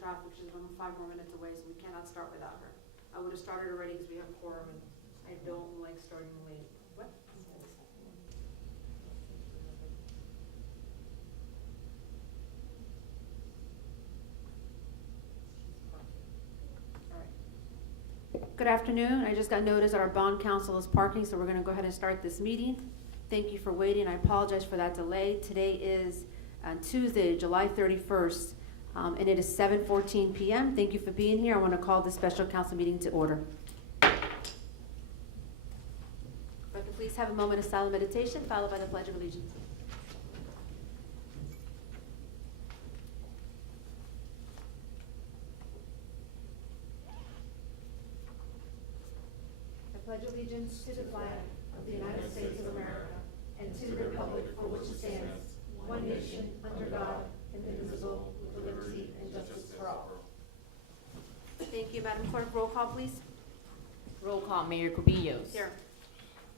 traffic. She's about 5 more minutes away, so we cannot start without her. I would have started already because we have a quorum, and I don't like starting late. What? All right. Good afternoon. I just got notice that our bond counsel is parking, so we're going to go ahead and start this meeting. Thank you for waiting. I apologize for that delay. Today is Tuesday, July 31st, and it is 7:14 p.m. Thank you for being here. I want to call the special council meeting to order. If I could please have a moment of silent meditation, followed by the Pledge of Allegiance. I pledge allegiance to the flag of the United States of America and to the republic for which it stands, one nation, under God, indivisible, with liberty and justice for all. Thank you, Madam Clerk. Roll call, please. Roll call, Mayor Cubillos. Here.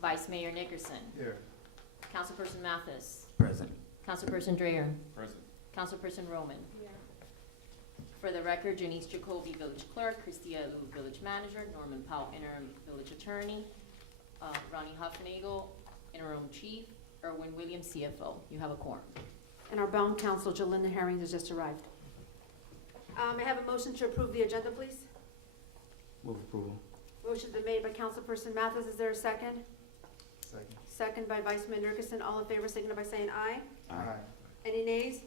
Vice Mayor Nickerson. Here. Councilperson Mathis. Present. Councilperson Dreyer. Present. Councilperson Roman. For the record, Janice Jacoby, Village Clerk, Christia Liu, Village Manager, Norman Powell, Interim Village Attorney, Ronnie Huffnagel, Interim Chief, Erwin Williams, CFO. You have a quorum. And our bond counsel, Jalinda Herring, has just arrived. May I have a motion to approve the agenda, please? Move approval. Motion's been made by Councilperson Mathis. Is there a second? Second. Second by Vice Mayor Nickerson. All in favor, signify by saying aye. Aye. Any nays?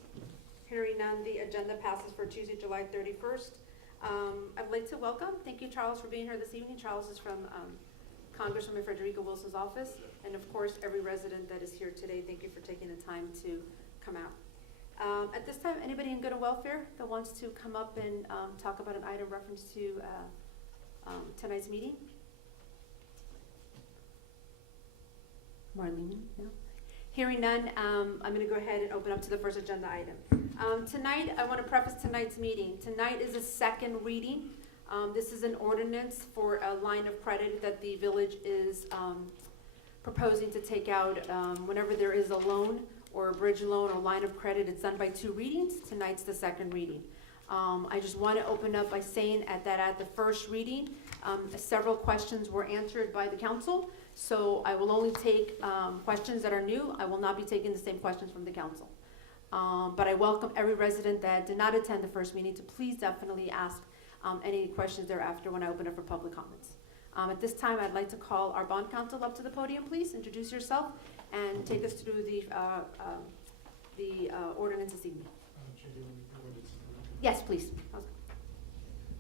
Hearing none, the agenda passes for Tuesday, July 31st. I'd like to welcome, thank you, Charles, for being here this evening. Charles is from Congresswoman Frederica Wilson's office. And of course, every resident that is here today, thank you for taking the time to come out. At this time, anybody in good and welfare that wants to come up and talk about an item reference to tonight's meeting? Marlene, no? Hearing none, I'm going to go ahead and open up to the first agenda item. Tonight, I want to preface tonight's meeting. Tonight is a second reading. This is an ordinance for a line of credit that the village is proposing to take out whenever there is a loan or a bridge loan or line of credit. It's done by 2 readings. Tonight's the second reading. I just want to open up by saying at the first reading, several questions were answered by the council. So I will only take questions that are new. I will not be taking the same questions from the council. But I welcome every resident that did not attend the first meeting to please definitely ask any questions thereafter when I open up for public comments. At this time, I'd like to call our bond counsel up to the podium, please. Introduce yourself and take us through the ordinance this evening. Yes, please.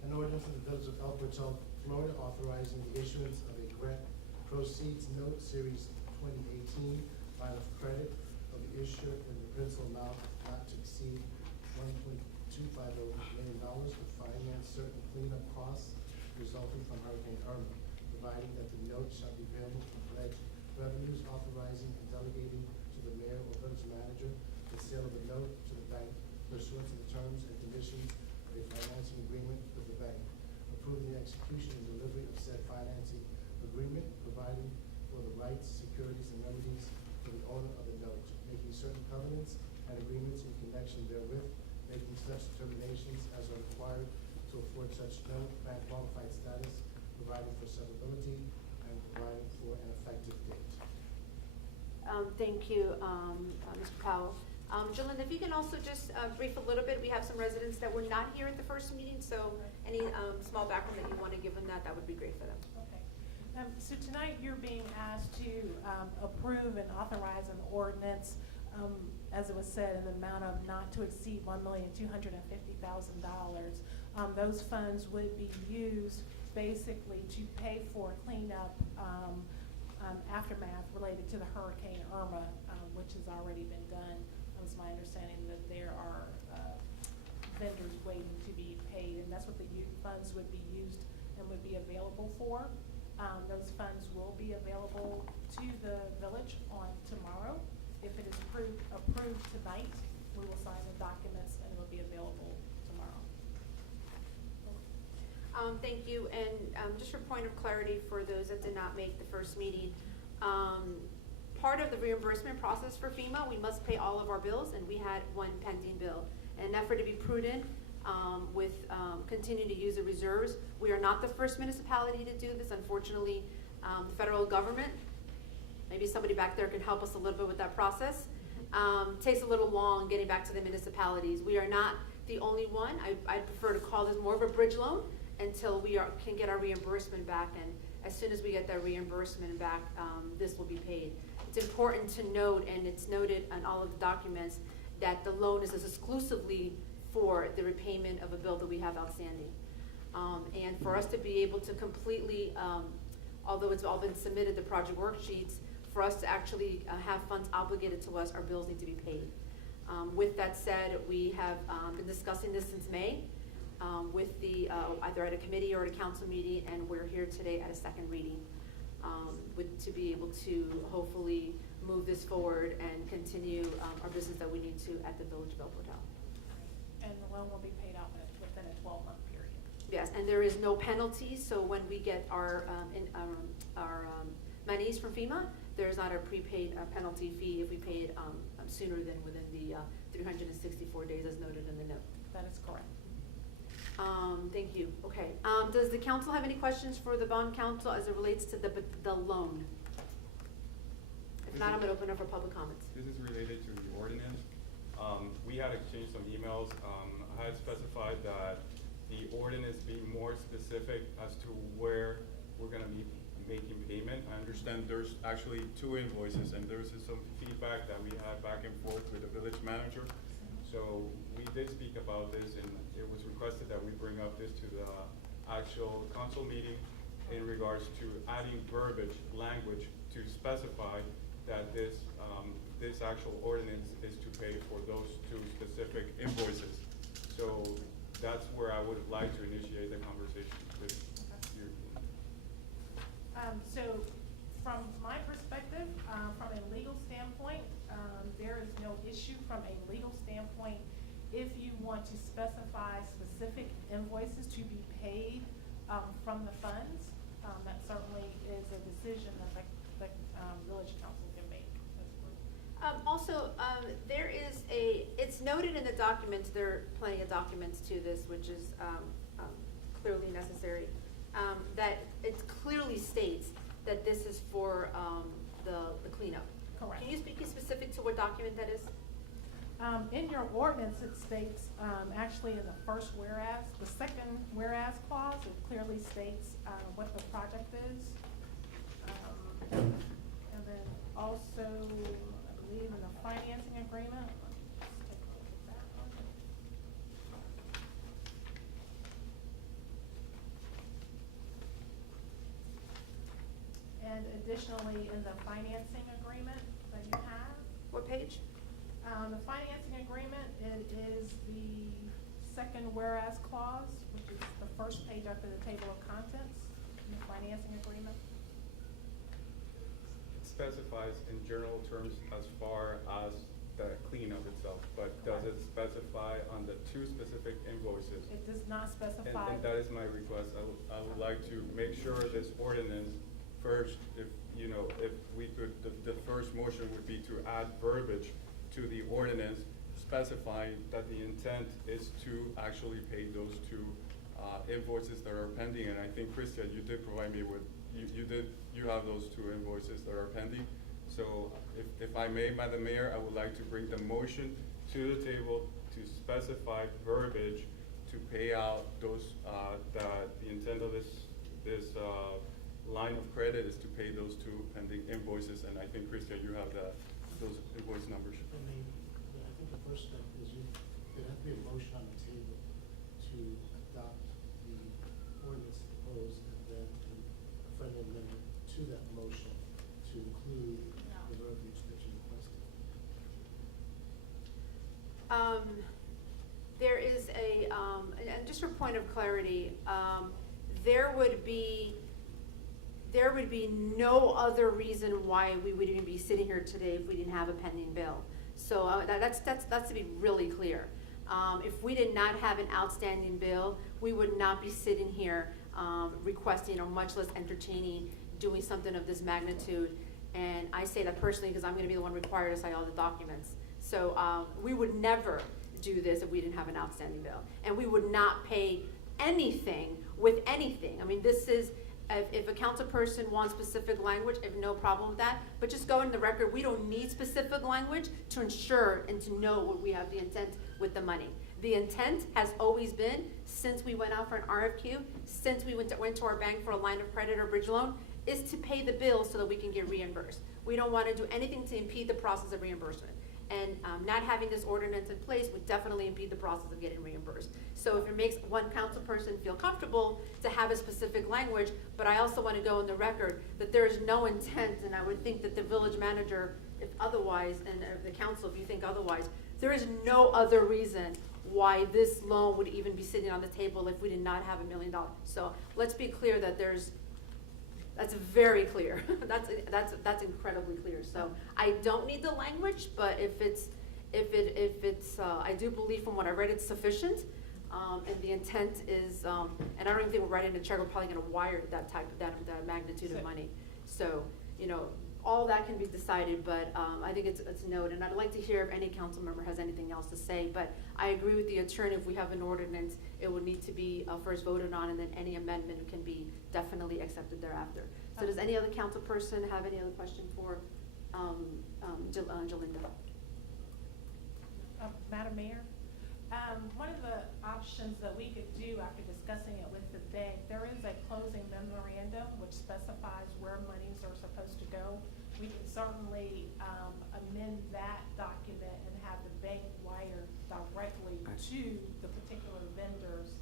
An ordinance of the Village of Elk Ridge, Florida, authorizing the issuance of a grant proceeds note series 2018 line of credit of the issuer in the principal amount not to exceed $1.250 million to finance certain cleanup costs resulting from Hurricane Irma, providing that the note shall be available from pledged revenues, authorizing and delegating to the mayor or village manager the sale of a note to the bank pursuant to the terms and conditions of a financing agreement with the bank, approving the execution and delivery of said financing agreement, providing for the rights, securities, and remedies for the owner of the note, making certain covenants and agreements in connection therewith, making such determinations as are required to afford such note bank qualified status, providing for severability, and providing for an effective date. Thank you, Mr. Powell. Jalinda, if you can also just brief a little bit. We have some residents that were not here at the first meeting, so any small background that you want to give them that would be great for them. Okay. So tonight you're being asked to approve and authorize an ordinance, as it was said, in the amount of not to exceed $1,250,000. Those funds would be used basically to pay for cleanup aftermath related to the Hurricane Irma, which has already been done. It was my understanding that there are vendors waiting to be paid, and that's what the funds would be used and would be available for. Those funds will be available to the village on tomorrow. If it is approved tonight, we will sign the documents and it will be available tomorrow. Thank you, and just for point of clarity for those that did not make the first meeting, part of the reimbursement process for FEMA, we must pay all of our bills, and we had one pending bill. In an effort to be prudent, continue to use the reserves. We are not the first municipality to do this. Unfortunately, the federal government, maybe somebody back there could help us a little bit with that process. Takes a little long getting back to the municipalities. We are not the only one. I prefer to call this more of a bridge loan until we can get our reimbursement back, and as soon as we get that reimbursement back, this will be paid. It's important to note, and it's noted on all of the documents, that the loan is exclusively for the repayment of a bill that we have outstanding. And for us to be able to completely, although it's all been submitted, the project worksheets, for us to actually have funds obligated to us, our bills need to be paid. With that said, we have been discussing this since May with the, either at a committee or at a council meeting, and we're here today at a second reading to be able to hopefully move this forward and continue our business that we need to at the Village of El Portal. And the loan will be paid off within a 12-month period. Yes, and there is no penalty, so when we get our monies from FEMA, there's not a prepaid penalty fee if we pay it sooner than within the 364 days as noted in the note. That is correct. Thank you. Okay. Does the council have any questions for the bond council as it relates to the loan? If not, I'm going to open up for public comments. This is related to the ordinance. We had exchanged some emails. I had specified that the ordinance be more specific as to where we're gonna be making payment. I understand there's actually 2 invoices, and there's some feedback that we had back and forth with the village manager. So we did speak about this, and it was requested that we bring up this to the actual council meeting in regards to adding verbiage, language to specify that this actual ordinance is to pay for those 2 specific invoices. So that's where I would like to initiate the conversation with you. So from my perspective, from a legal standpoint, there is no issue from a legal standpoint. If you want to specify specific invoices to be paid from the funds, that certainly is a decision that the village council can make. Also, there is it's noted in the documents, there are plenty of documents to this, which is clearly necessary, that it clearly states that this is for the cleanup. Correct. Can you speak specific to what document that is? In your ordinance, it states, actually in the first whereas, the second whereas clause, it clearly states what the project is. And then also, I believe in the financing agreement, let's take a look at that one. And additionally, in the financing agreement that you have, What page? the financing agreement, it is the second whereas clause, which is the first page after the table of contents in the financing agreement. It specifies in general terms as far as the cleanup itself, but does it specify on the 2 specific invoices? It does not specify. And that is my request. I would like to make sure this ordinance first, if we could, the first motion would be to add verbiage to the ordinance specifying that the intent is to actually pay those 2 invoices that are pending. And I think, Christian, you did provide me with, you have those 2 invoices that are pending. So if I may, Madam Mayor, I would like to bring the motion to the table to specify verbiage to pay out those, the intent of this line of credit is to pay those 2 pending invoices. And I think, Christian, you have those invoice numbers. I think the first step is there has to be a motion on the table to adopt the ordinance proposed, and then a friendly amendment to that motion to include the verbiage that you requested. There is and just for point of clarity, there would be no other reason why we would even be sitting here today if we didn't have a pending bill. So that's to be really clear. If we did not have an outstanding bill, we would not be sitting here requesting, or much less entertaining, doing something of this magnitude. And I say that personally because I'm going to be the one required to sign all the documents. So we would never do this if we didn't have an outstanding bill. And we would not pay anything with anything. I mean, this is, if a council person wants specific language, I have no problem with that, but just go in the record, we don't need specific language to ensure and to know what we have the intent with the money. The intent has always been, since we went out for an RFQ, since we went to our bank for a line of credit or bridge loan, is to pay the bill so that we can get reimbursed. We don't want to do anything to impede the process of reimbursement. And not having this ordinance in place would definitely impede the process of getting reimbursed. So if it makes one council person feel comfortable to have a specific language, but I also want to go on the record that there is no intent, and I would think that the village manager, if otherwise, and the council, if you think otherwise, there is no other reason why this loan would even be sitting on the table if we did not have $1 million. So let's be clear that that's very clear. That's incredibly clear. So I don't need the language, but if it's, I do believe from what I read, it's sufficient. And the intent is, and I don't even think we're writing a check, we're probably gonna wire that magnitude of money. So, you know, all that can be decided, but I think it's noted. And I'd like to hear if any council member has anything else to say, but I agree with the attorney, if we have an ordinance, it would need to be first voted on, and then any amendment can be definitely accepted thereafter. So does any other council person have any other question for Jolinda? Madam Mayor, one of the options that we could do after discussing it with the bank, there is a closing memorandum which specifies where monies are supposed to go. We can certainly amend that document and have the bank wire directly to the particular vendors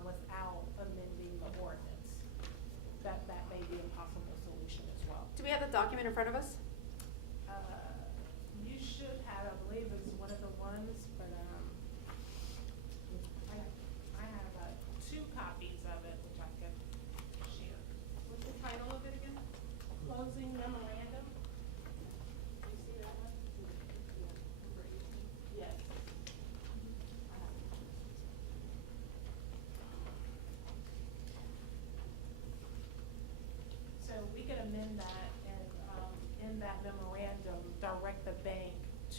without amending the ordinance. That may be a possible solution as well. Do we have the document in front of us? You should have, I believe it's one of the ones, but I have two copies of it, which I could share. What's the title of it again? Closing memorandum. Do you see that one? Yes. So we could amend that and, in that memorandum, direct the bank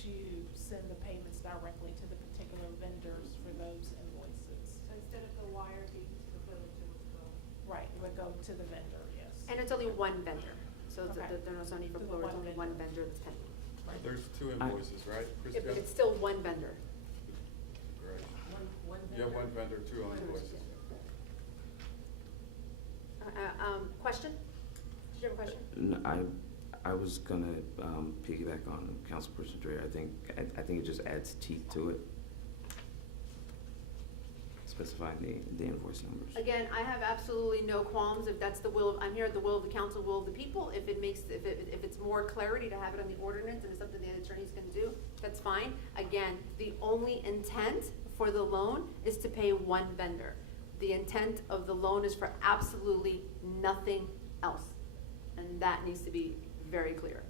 to send the payments directly to the particular vendors for those invoices. So instead of the wire being to the village, it would go. Right, it would go to the vendor, yes. And it's only one vendor, so Okay. there's no need for To the plural, it's one only one vendor that's pending. There's two invoices, right, Yeah, but Christian? it's still one vendor. Right. One You have one vendor, two One invoices. Question? Did you have a question? No, I was gonna piggyback on Councilperson Dre. I think it just adds teeth to it, specifying the invoice numbers. Again, I have absolutely no qualms if that's the will, I'm here at the will of the council, will of the people. If it's more clarity to have it on the ordinance and it's something the attorneys can do, that's fine. Again, the only intent for the loan is to pay one vendor. The intent of the loan is for absolutely nothing else. And that needs to be very clear.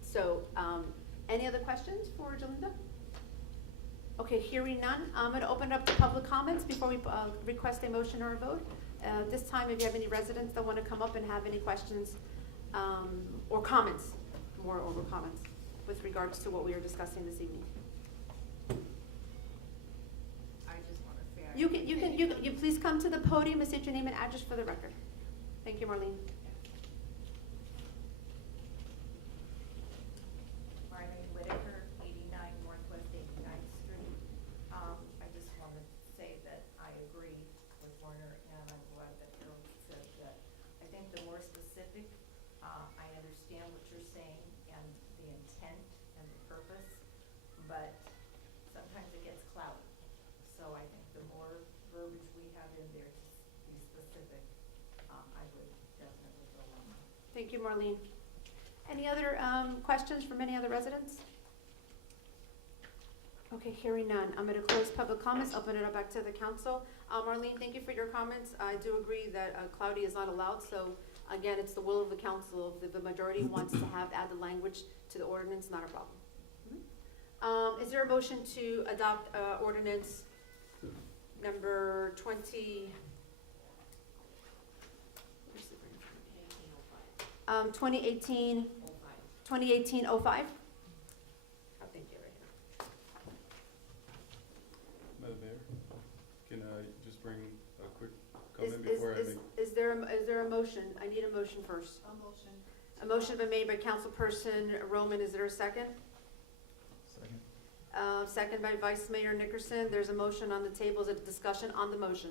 So, any other questions for Jolinda? Okay, hearing none, I'm gonna open up to public comments before we request a motion or a vote. This time, if you have any residents that wanna come up and have any questions, or comments, more over comments, with regards to what we are discussing this evening. I just want to say. You please come to the podium and state your name and address for the record. Thank you, Marlene. Marlene Whitaker, 89 Northwest 89th Street. I just want to say that I agree with Warner, and I'm glad that Harold said that. I think the more specific, I understand what you're saying and the intent and the purpose, but sometimes it gets cloudy. So I think the more verbiage we have in there to be specific, I would definitely go along with. Thank you, Marlene. Any other questions from any other residents? Okay, hearing none. I'm going to close public comments, open it up back to the council. Marlene, thank you for your comments. I do agree that cloudy is not allowed, so again, it's the will of the council. If the majority wants to add the language to the ordinance, not a problem. Is there a motion to adopt ordinance number 20? 2018-05. I'll think it right here. then Is, before I is, make, is there a motion? I need a motion first. A motion. A motion been made by Councilperson Roman, is there a second? Second. Second by Vice Mayor Nickerson, there's a motion on the table, is it a discussion on the motion?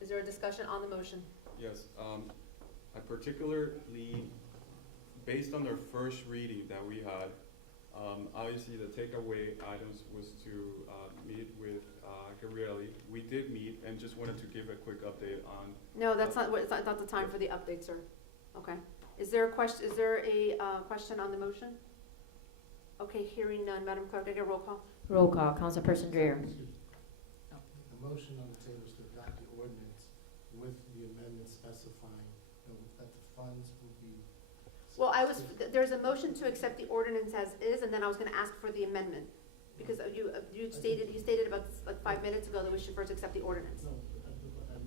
Is there a discussion on the motion? yes, I particularly, based on their first reading that we had, obviously the takeaway items was to, meet with, Gabrielli. We did meet and just wanted to give a quick update on, No, that's not, it's not the time for the update, sir. Okay. Is there a question on the motion? Okay, hearing none, Madam Clerk, I get a roll call? Roll call, Councilperson Dreer. Excuse me. The motion on the table is to adopt the ordinance with the amendment specifying that the funds will be. Well, there's a motion to accept the ordinance as is, and then I was gonna ask for the amendment. Because you stated about like 5 minutes ago that we should first accept the ordinance. No,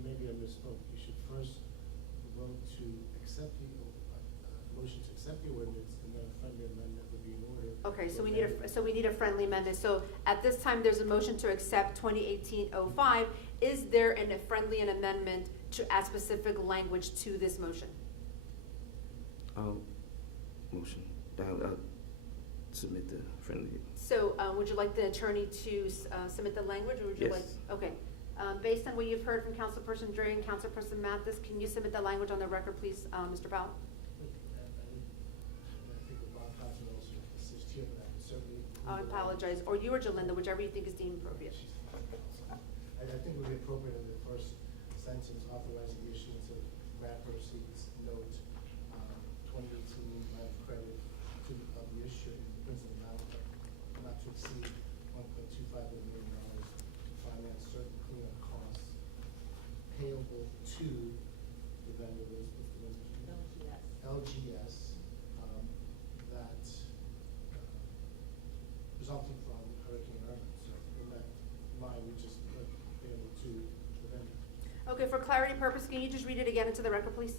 maybe I misspoke. You should first vote to accept the, motion to accept the ordinance, and then a friendly amendment would be in order. Okay, so we need a friendly amendment. So at this time, there's a motion to accept 2018-05. Is there a friendly amendment to add specific language to this motion? Motion. I'll submit the friendly. So, would you like the attorney to submit the language, or would you Yes. like? Okay. Based on what you've heard from Councilperson Dre and Councilperson Mathis, can you submit the language on the record, please, Mr. Powell? I think that Bob Cosmo also assist here, but I can certainly. I apologize, or you or Jalinda, whichever you think is deemed appropriate. I think it would be appropriate in the first sentence authorizing the issuance of grant proceeds note, 2018 line of credit of the issuer in the principal amount not to exceed $1.25 million to finance certain cleanup costs payable to the vendor, what's the name? LGS, that, resulting from Hurricane Irma. So in that line, we just put payable to the vendor. Okay, for clarity purpose, can you just read it again into the record, please?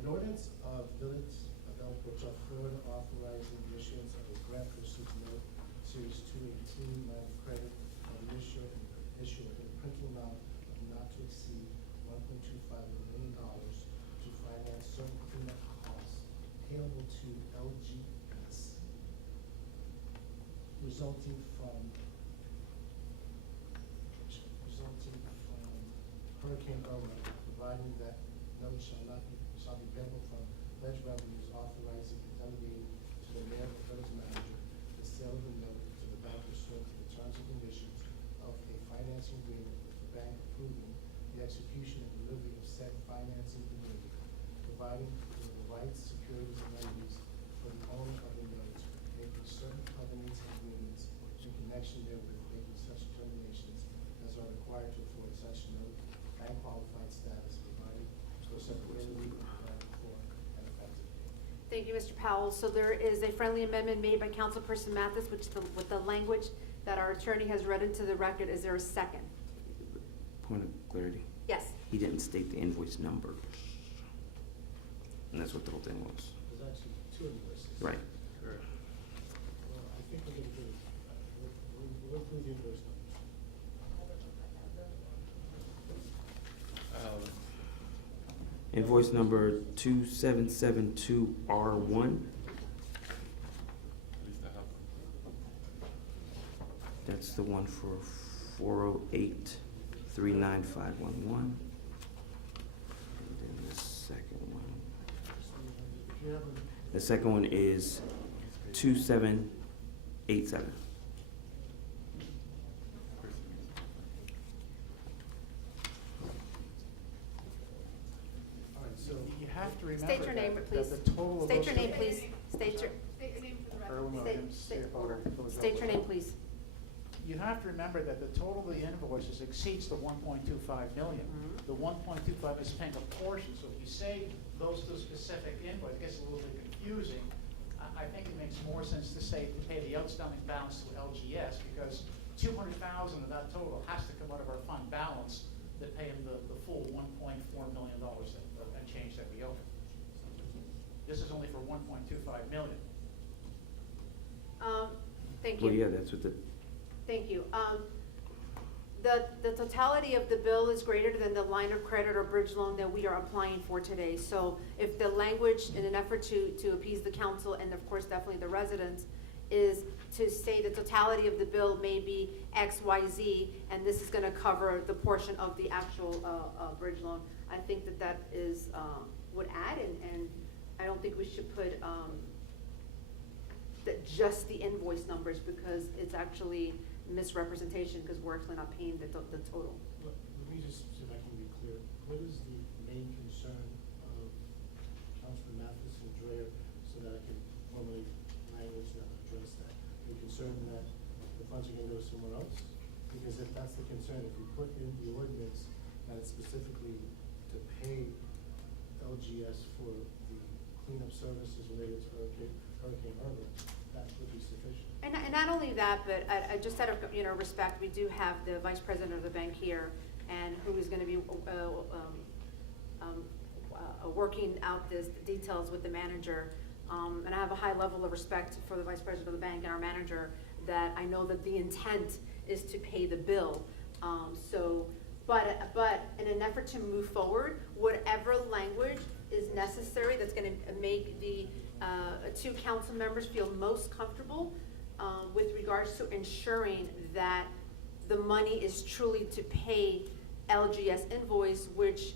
An ordinance of Village of El Portal, Florida, authorizing the issuance of a grant proceeds note, Series 218, line of credit of the issuer with a principal amount of not to exceed $1.25 million to finance certain cleanup costs payable to LGS resulting from Hurricane Irma, providing that note shall be payable from pledge revenues authorizing and delegating to the mayor or village manager the sale of the note to the bank pursuant to the terms and conditions of a financing agreement with the bank approving the execution and delivery of said financing agreement, providing for the rights, securities, and remedies for the owner of the note, making certain covenants and agreements in connection therewith, making such determinations as are required to afford such note bank qualified status, providing for separately for and effective. Thank you, Mr. Powell. So there is a friendly amendment made by Councilperson Mathis, with the language that our attorney has read into the record. Is there a second? Point of clarity. Yes. He didn't state the invoice number. And that's what the whole thing was. There's actually two invoices. Right. correct. Well, I think we're gonna do, we'll do the invoice numbers. Invoice number 2772R1. At least I have. That's the one for 408-39511. And then the second one. If you have a, The second one is 2787. all right, so. You have to remember State your name, that please. the total of State those. your name, please. State your, Erwin Williams, state CFO, order. Village State your Office. name, please. You have to remember that the total of the invoices exceeds the 1.25 million. Mhm. The 1.25 is paying a portion, so if you say those two specific invoices, it gets a little bit confusing. I think it makes more sense to say to pay the outstanding balance to LGS, because 200,000 of that total has to come out of our fund balance to pay them the full $1.4 million and change that we owe. This is only for 1.25 million. Thank you. Well, yeah, that's what the, Thank you. The totality of the bill is greater than the line of credit or bridge loan that we are applying for today. So if the language, in an effort to appease the council and of course definitely the residents, is to say the totality of the bill may be X, Y, Z, and this is gonna cover the portion of the actual, bridge loan, I think that that is, would add, and I don't think we should put, that just the invoice numbers, because it's actually misrepresentation, because we're actually not paying the total. Let me just see if I can be clear. What is the main concern of Councilman Mathis and Dreyer, so that I can formulate language that will address that? Are you concerned that the funds are gonna go somewhere else? Because if that's the concern, if we put in the ordinance that it's specifically to pay LGS for the cleanup services related to Hurricane Irma, that would be sufficient. And not only that, but I just out of, respect, we do have the vice president of the bank here, and who is gonna be, working out the details with the manager. And I have a high level of respect for the vice president of the bank and our manager, that I know that the intent is to pay the bill. But in an effort to move forward, whatever language is necessary that's gonna make the, two council members feel most comfortable, with regards to ensuring that the money is truly to pay LGS invoice, which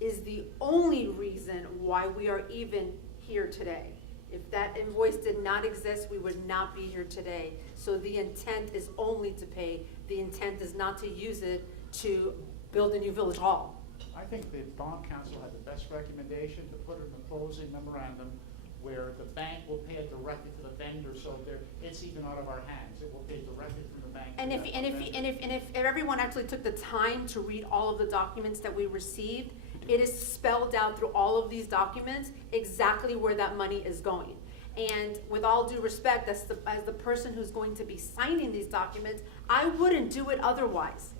is the only reason why we are even here today. If that invoice did not exist, we would not be here today. So the intent is only to pay. The intent is not to use it to build a new village hall. I think the bond council had the best recommendation to put it in the closing memorandum, where the bank will pay it directly to the vendor, so it's even out of our hands. It will pay directly from the bank. And if everyone actually took the time to read all of the documents that we received, it is spelled out through all of these documents exactly where that money is going. And with all due respect, as the person who's going to be signing these documents, I wouldn't do it otherwise.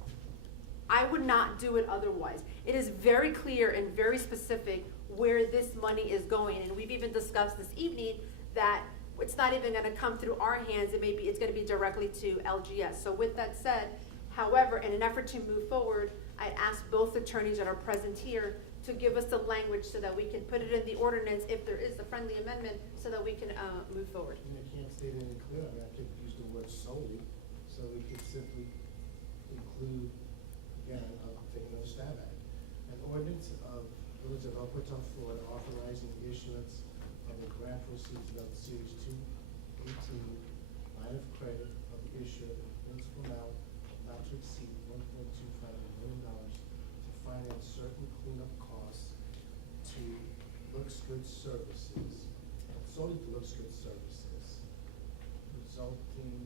I would not do it otherwise. It is very clear and very specific where this money is going. And we've even discussed this evening that it's not even gonna come through our hands, it's gonna be directly to LGS. So with that said, however, in an effort to move forward, I asked both attorneys that are present here to give us the language so that we can put it in the ordinance if there is a friendly amendment, so that we can, move forward. And I can't state it any clearer. I mean, I could use the word solely, so we could simply include, again, I'll take another stab at it. An ordinance of Village of El Portal, Florida, authorizing the issuance of a grant proceeds of Series 218 line of credit of the issuer in principal amount not to exceed $1.25 million to finance certain cleanup costs to Looks Good Services, solely to Looks Good Services, resulting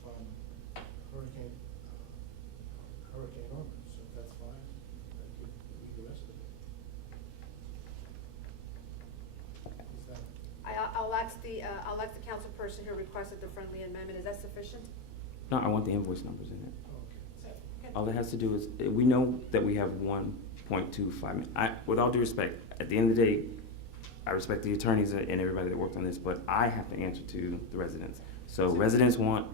from Hurricane Irma. So if that's fine, I could read the rest of it. Is that? I'll ask the council person who requested the friendly amendment, is that sufficient? No, I want the invoice numbers in it. Okay. All it has to do is, we know that we have 1.25 million. With all due respect, at the end of the day, I respect the attorneys and everybody that worked on this, but I have to answer to the residents. So residents want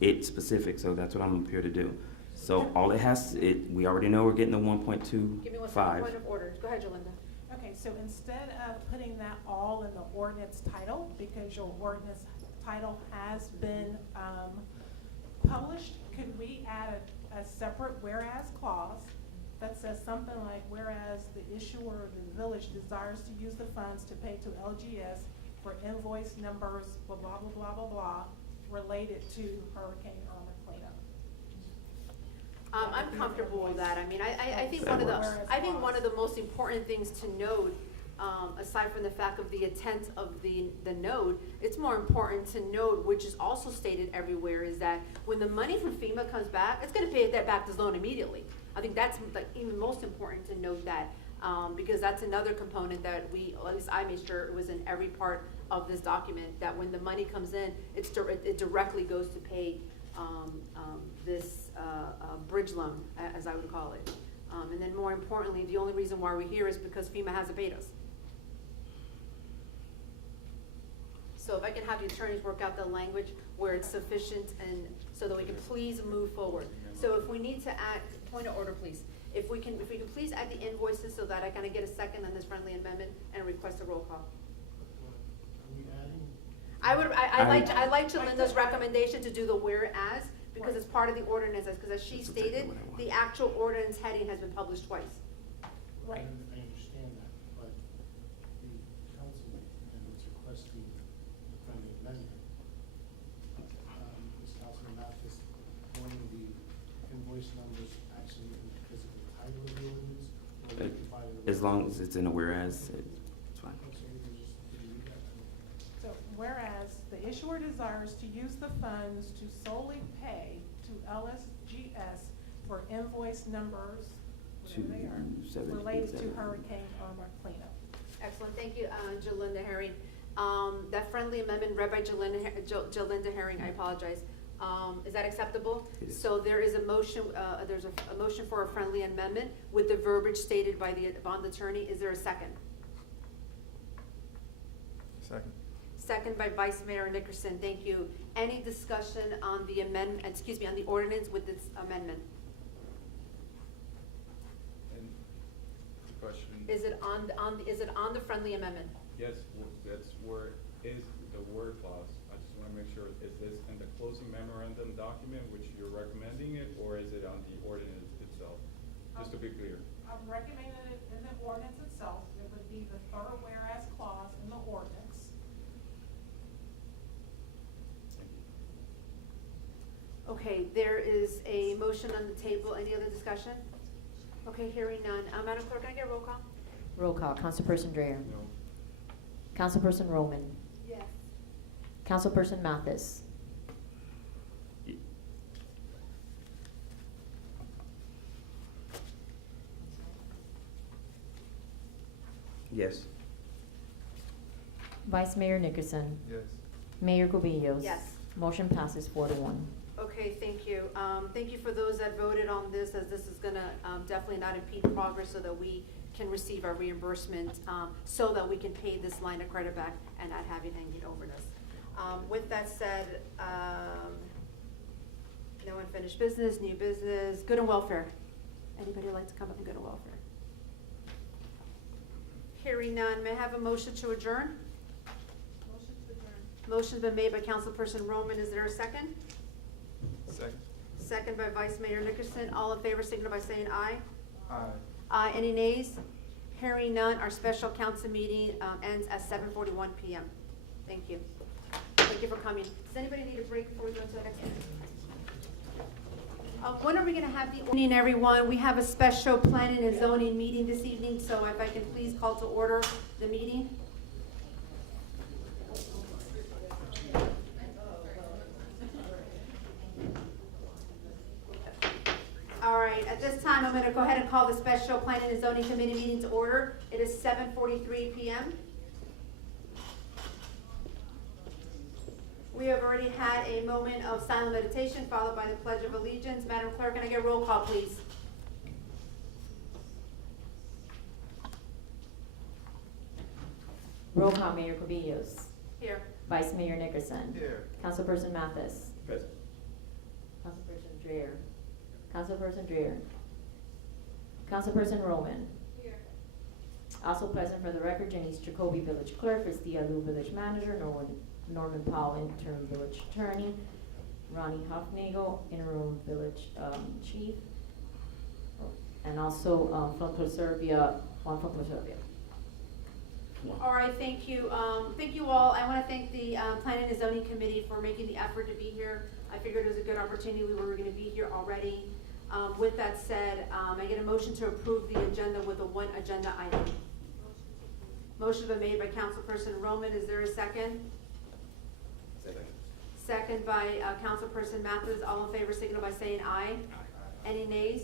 it specific, so that's what I'm here to do. So all it has, we already know we're getting the 1.25. Give me one second, point of order. Go ahead, Yolanda. Okay, so instead of putting that all in the ordinance title, because your ordinance title has been, published, could we add a separate whereas clause that says something like, whereas the issuer of the village desires to use the funds to pay to LGS for invoice numbers, blah, blah, blah, blah, blah, blah, related to Hurricane Irma cleanup? I'm comfortable with that. I mean, I think That one of the most important things to note, aside from the fact of the intent of the node, it's more important to note, which is also stated everywhere, is that when the money from FEMA comes back, it's gonna pay that back to loan immediately. I think that's like even most important to note that, because that's another component that at least I made sure it was in every part of this document, that when the money comes in, it directly goes to pay this bridge loan, as I would call it. And then more importantly, the only reason why we're here is because FEMA hasn't paid us. So if I can have the attorneys work out the language where it's sufficient, and so that we can please move forward. So if we need to add, point of order, please. If we can please add the invoices so that I kind of get a second on this friendly amendment and request a roll call. Are we adding? I like Jalinda's recommendation to do the whereas, because it's part of the ordinance, because as she That's exactly stated, what I want. the actual ordinance heading has been published twice. Right. I understand that, but the council members requesting the friendly amendment. Is Councilman Mathis wanting the invoice numbers actually in the physical title of the ordinance? Or we can find it- As long as it's in a whereas, it's fine. Okay, we can just read that. So whereas the issuer desires to use the funds to solely pay to LSGS for invoice numbers, whatever they are, 2787. related to Hurricane Irma cleanup. Excellent, thank you, Jalinda Herring. That friendly amendment read by Jalinda Herring, I apologize. Is that acceptable? It is. So there is a motion, there's a motion for a friendly amendment with the verbiage stated by the bond attorney. Is there a second? Second. Second by Vice Mayor Nickerson, thank you. Any discussion on the amendment, on the ordinance with this amendment? And the question, Is it on the friendly amendment? yes, that's where is the word clause. I just want to make sure, is this in the closing memorandum document which you're recommending it, or is it on the ordinance itself? Just to be clear. I'm recommending it in the ordinance itself. It would be the third whereas clause in the ordinance. Thank you. Okay, there is a motion on the table. Any other discussion? Okay, hearing none. Madam Clerk, can I get a roll call? Roll call. Councilperson Dreyer. No. Councilperson Roman. Yes. Councilperson Mathis. Yes. Vice Mayor Nickerson. Yes. Mayor Cubillos. Yes. Motion passes 4-1. Okay, thank you. Thank you for those that voted on this, as this is gonna definitely not impede progress so that we can receive our reimbursement, so that we can pay this line of credit back and not have it hanging over us. With that said, no unfinished business, new business, good and welfare. Anybody like to come up and good and welfare? Hearing none, may I have a motion to adjourn? Motion to adjourn. Motion's been made by Councilperson Roman. Is there a second? Second. Second by Vice Mayor Nickerson. All in favor, signify by saying aye. Aye. Aye. Any nays? Hearing none, our special council meeting ends at 7:41 PM. Thank you. Thank you for coming. Does anybody need a break before we go into the next meeting? When are we gonna have the evening, everyone? We have a special planning and zoning meeting this evening, so if I can please call to order the meeting. All right, at this time, I'm gonna go ahead and call the special planning and zoning committee meeting to order. It is 7:43 PM. We have already had a moment of silent meditation followed by the Pledge of Allegiance. Madam Clerk, can I get a roll call, please? Roll call. Mayor Cubillos. Here. Vice Mayor Nickerson. Here. Councilperson Mathis. Present. Councilperson Dreyer. Councilperson Dreyer. Councilperson Roman. Here. Also present for the record, Janice Jacoby, Village Clerk, Christia Lu, Village Manager, Norman Powell, Interim Village Attorney, Ronnie Hufnagel, Interim Village Chief, and also from Proservia, Juan from Proservia. All right, thank you. Thank you all. I want to thank the Planning and Zoning Committee for making the effort to be here. I figured it was a good opportunity. We were going to be here already. With that said, I get a motion to approve the agenda with a one agenda item. Motion been made by Councilperson Roman. Is there a second? Second by Councilperson Mathis. All in favor, signal by saying aye. Any nays?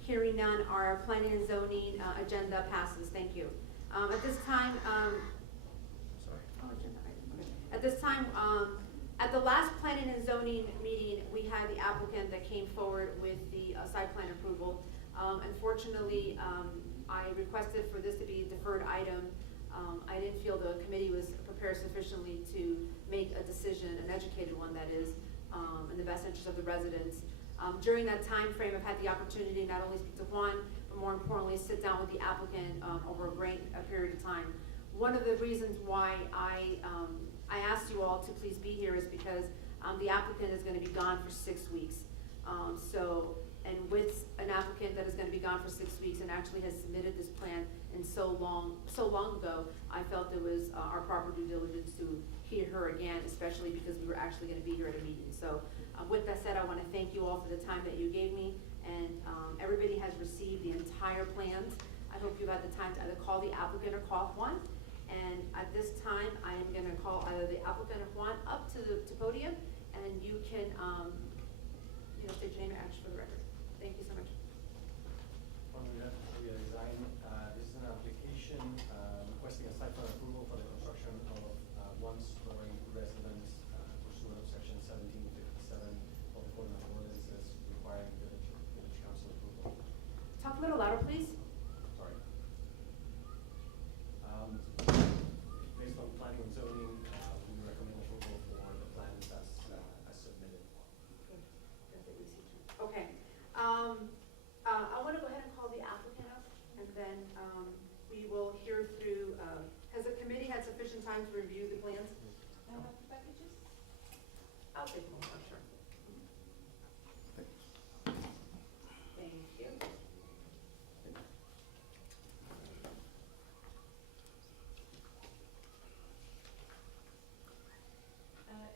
Hearing none, our planning and zoning agenda passes. Thank you. At this time, at this time, at the last planning and zoning meeting, we had the applicant that came forward with the site plan approval. Unfortunately, I requested for this to be a deferred item. I didn't feel the committee was prepared sufficiently to make a decision, an educated one that is, in the best interest of the residents. During that time frame, I've had the opportunity to not only speak to Juan, but more importantly, sit down with the applicant over a period of time. One of the reasons why I asked you all to please be here is because the applicant is gonna be gone for 6 weeks. And with an applicant that is gonna be gone for 6 weeks and actually has submitted this plan in so long ago, I felt it was our proper due diligence to hear her again, especially because we were actually gonna be here at a meeting. So with that said, I wanna thank you all for the time that you gave me, and everybody has received the entire plans. I hope you've had the time to either call the applicant or call Juan. And at this time, I am gonna call either the applicant or Juan up to the podium, and you can, state your name and address for the record. Thank you so much. Design. This is an application requesting a site plan approval for the construction of one-story residence pursuant of section 1757 of the Code of Ordinances requiring village council approval. Talk a little louder, please. Sorry. Based on planning and zoning, we recommend approval for the plans as submitted. Okay, I wanna go ahead and call the applicant up, and then, we will hear through, has the committee had sufficient time to review the plans? Packages? I'll take them, I'm sure. Thank you.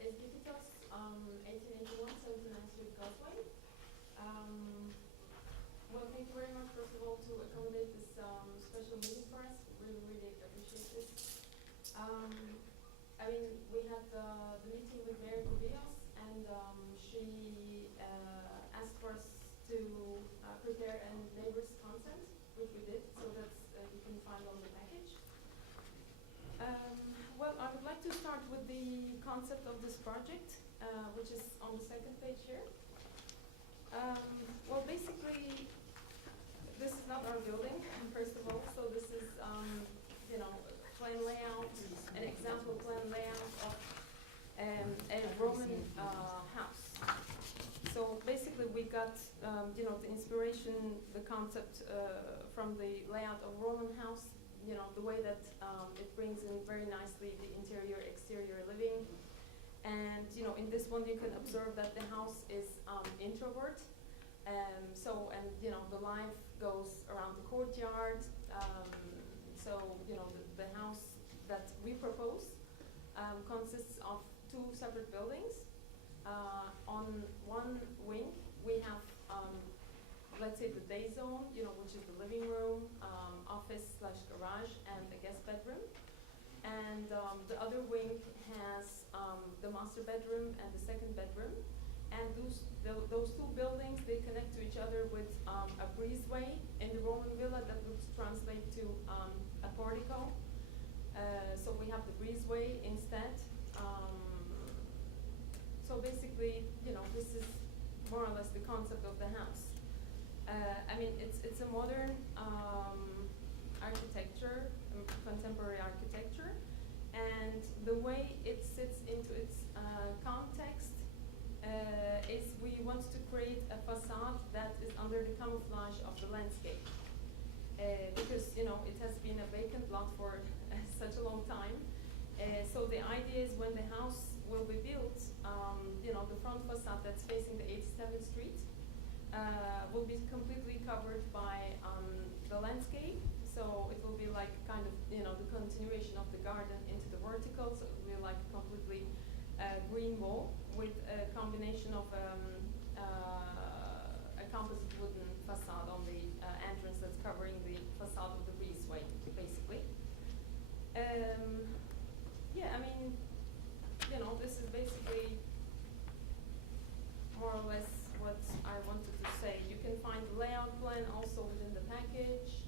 Is Digitos, 1881 79th Street Causeway. Well, thank you very much, first of all, to accommodate this special meeting for us. Really, really appreciate this. I mean, we had the meeting with Mayor Cubillos, and she asked for us to prepare a neighbor's consent, which we did, so that's you can find on the package. Well, I would like to start with the concept of this project, which is on the second page here. Well, basically, this is not our building, first of all, so this is, plan layout, an example plan layout of a Roman house. So basically, we got, the inspiration, the concept from the layout of Roman house, the way that it brings in very nicely the interior, exterior living. And, in this one, you can observe that the house is introvert. The life goes around the courtyard. The house that we propose consists of 2 separate buildings. On one wing, we have, let's say, the day zone, which is the living room, office/garage, and the guest bedroom. And the other wing has the master bedroom and the second bedroom. And those 2 buildings, they connect to each other with a breezeway in the Roman villa that would translate to a portico. So we have the breezeway instead. So basically, this is more or less the concept of the house. It's a modern architecture, contemporary architecture, and the way it sits into its context is we want to create a facade that is under the camouflage of the landscape. Because, it has been a vacant lot for such a long time. So the idea is when the house will be built, the front facade that's facing the 87th Street will be completely covered by the landscape. So it will be like kind of, the continuation of the garden into the vertical. So it will be like completely green wall with a combination of a composite wooden facade on the entrance that's covering the facade of the breezeway, basically. This is basically more or less what I wanted to say. You can find the layout plan also within the package.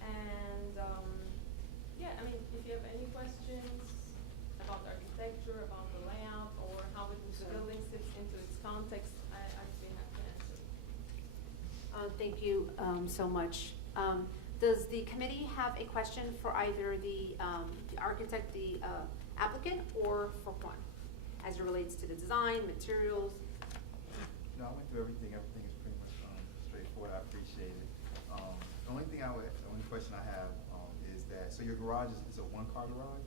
And if you have any questions about the architecture, about the layout, or how the building sits into its context, I'd be happy to answer. Thank you so much. Does the committee have a question for either the architect, the applicant, or for Juan, as it relates to the design, materials? No, I went through everything. Everything is pretty much straightforward. I appreciate it. The only question I have is that, so your garage is a one-car garage?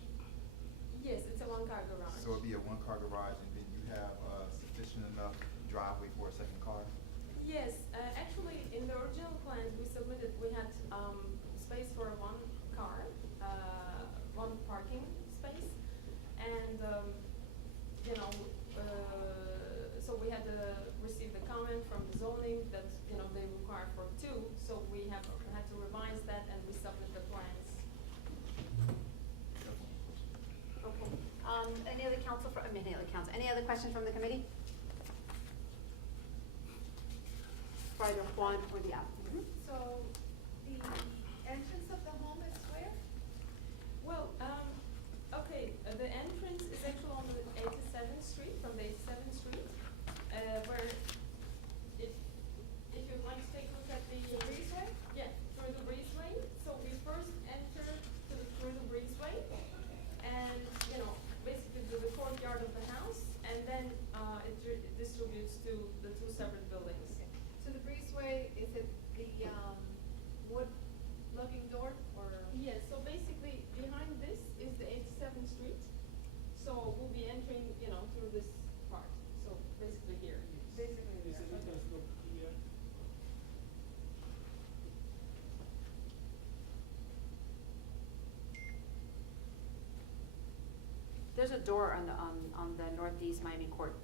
Yes, it's a one-car garage. So it'd be a one-car garage, and then you have sufficient enough driveway for a second car? Yes, actually, in the original plans we submitted, we had space for one car, one parking space, and so we had received the comment from the zoning that they require for two, so we had to revise that and we submit the plans. Okay. Any other any other questions from the committee? For either Juan or the applicant. So, the entrance of the home is where? Well, okay, the entrance is actually on the 87th Street, from the 87th Street, where if you'd like to take a look at the breezeway, yeah, through the breezeway. So we first enter through the breezeway, and basically to the courtyard of the house, and then it distributes to the two separate buildings. So the breezeway, is it the wood looking door or? Yes, so basically behind this is the 87th Street. So we'll be entering, through this part. So basically here. Basically there, okay. There's a door on the northeast Miami court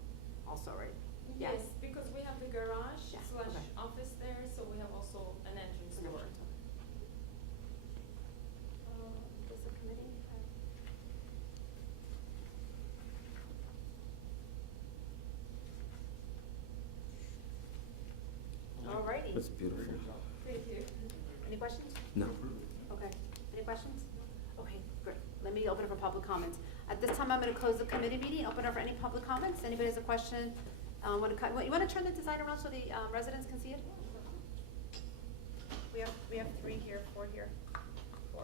also, right? Yes, because we have the garage Yeah, slash okay. office there, so we have also an entrance door. Does the committee have? Alrighty. That's beautiful. Thank you. Any questions? No. Okay. Any questions? Okay, great. Let me open it for public comments. At this time, I'm going to close the committee meeting, open up for any public comments. Anybody has a question? You want to turn the design around so the residents can see it? We have 3 here, 4 here, 4.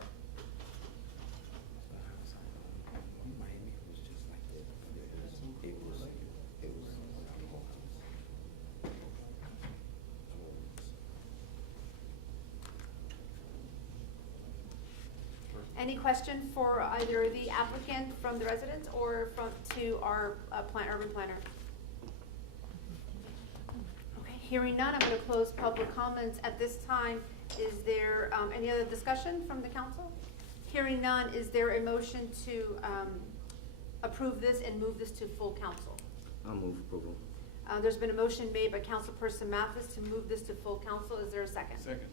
Miami was just like that. It was. Any question for either the applicant from the residents or to our urban planner? Okay, hearing none, I'm going to close public comments. At this time, is there any other discussion from the council? Hearing none, is there a motion to approve this and move this to full council? I'll move approval. There's been a motion made by Councilperson Mathis to move this to full council. Is there a second? Second.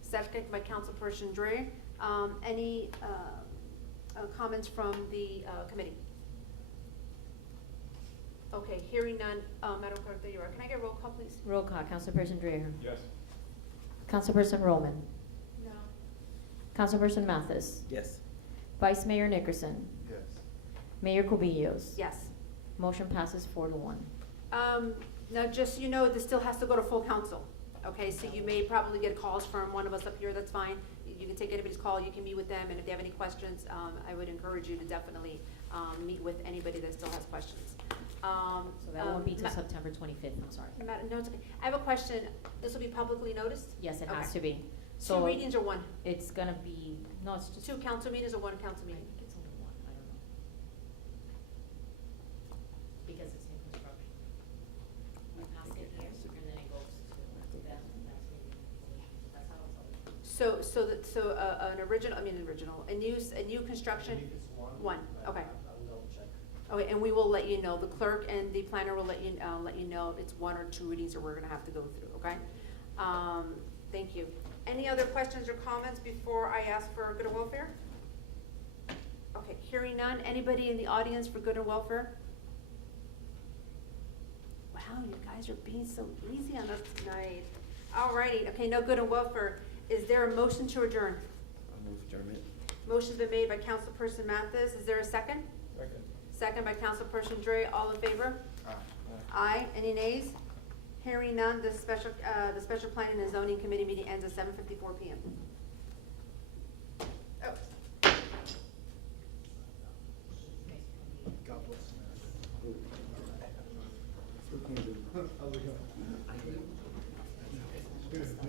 Second by Councilperson Dre. Any comments from the committee? Okay, hearing none, Madam Clerk, there you are. Can I get a roll call, please? Roll call, Councilperson Dreher. Yes. Councilperson Roman. No. Councilperson Mathis. Yes. Vice Mayor Nickerson. Yes. Mayor Cubillos. Yes. Motion passes 4-1. Now, just so you know, this still has to go to full council. Okay, so you may probably get calls from one of us up here, that's fine. You can take anybody's call, you can meet with them, and if they have any questions, I would encourage you to definitely meet with anybody that still has questions. So that won't be till September 25th, I'm sorry. No, it's okay. I have a question. This will be publicly noticed? Yes, it has Okay. to be. 2 So readings or 1? it's gonna be, no, it's just. 2 council meetings or 1 council I meeting? think it's only 1, I don't know. Because it's new construction. We pass it here, and then it goes to them, and that's maybe, that's how it's always. A new construction? I believe it's one. One, okay. I'll double check. Okay, and we will let you know, the clerk and the planner will let you know if it's 1 or 2 readings that we're gonna have to go through, okay? Thank you. Any other questions or comments before I ask for good and welfare? Okay, hearing none. Anybody in the audience for good and welfare? Wow, you guys are being so easy on us tonight. Alrighty, okay, no good and welfare. Is there a motion to adjourn? I'll move adjournment. Motion's been made by Councilperson Mathis. Is there a second? Second. Second by Councilperson Dre. All in favor? Aye. Aye. Any nays? Hearing none, the special planning and zoning committee meeting ends at 7:54 PM. Oh. God bless. Still can't do How's it going? Good.